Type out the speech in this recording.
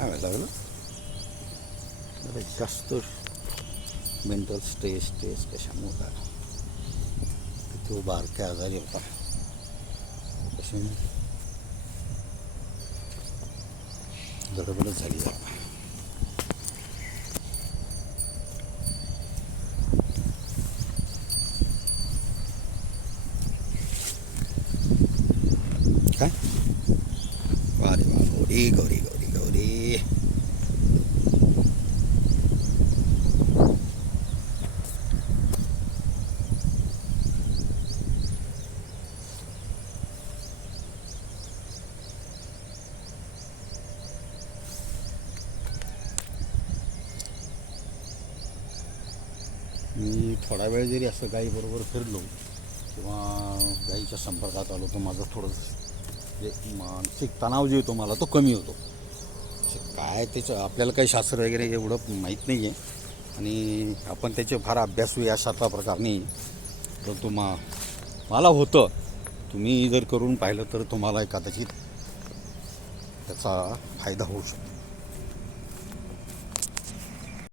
व्हायला लागलं जरा जास्त मेंटल स्ट्रेस स्ट्रेस कशामुळे काय तो बारक्या आजारी होता. कशी गडबडच झाली जरा. काय? वा रे वा गौरी गौरी गौरी गौरी मी थोडा वेळ जरी असं गाईबरोबर फिरलो किंवा गाईच्या संपर्कात आलो तर माझं थोडं जे मानसिक तणाव जो येतो मला तो कमी होतो. काय त्याचं आपल्याला काही शास्त्र वगैरे एवढं माहीत नाही आहे आणि आपण त्याचे फार अभ्यासू या अशातला प्रकार नाही परंतु मा मला होतं तुम्ही जर करून पाहिलं तर तुम्हाला कदाचित त्याचा फायदा होऊ शकतो.